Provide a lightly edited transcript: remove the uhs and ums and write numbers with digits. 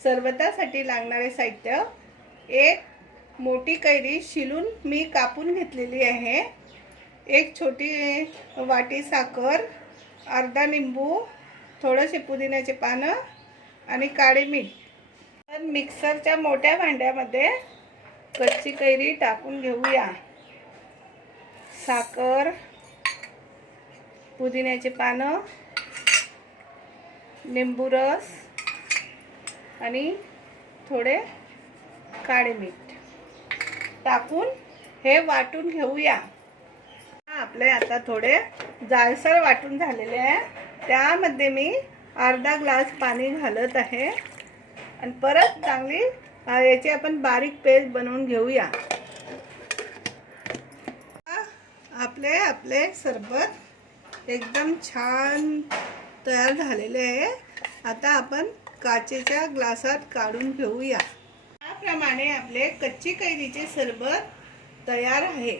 सरबतासाठी लागणारे साहित्य: एक मोठी कैरी शिलून मी कापून घेतलेली आहे, एक छोटी वाटी साखर, अर्धा लिंबू, थोडेसे पुदिन्याचे पानं आणि काळे मीठ. तर मिक्सरच्या मोठ्या भांड्यामध्ये कच्ची कैरी टाकून घेऊया. साखर, पुदिन्याचे पानं, लिंबू रस आणि थोडे काळे मीठ टाकून हे वाटून घेऊया. आपले आता थोडे जाडसर वाटून झालेले आहे. त्यामध्ये मी अर्धा ग्लास पाणी घालत आहे आणि परत चांगली याची आपण बारीक पेस्ट बनवून घेऊया. आपले सरबत एकदम छान तयार झालेले आहे. आता आपण काचेच्या ग्लासात काढून घेऊया. याप्रमाणे आपले कच्ची कैरीचे सरबत तयार आहे.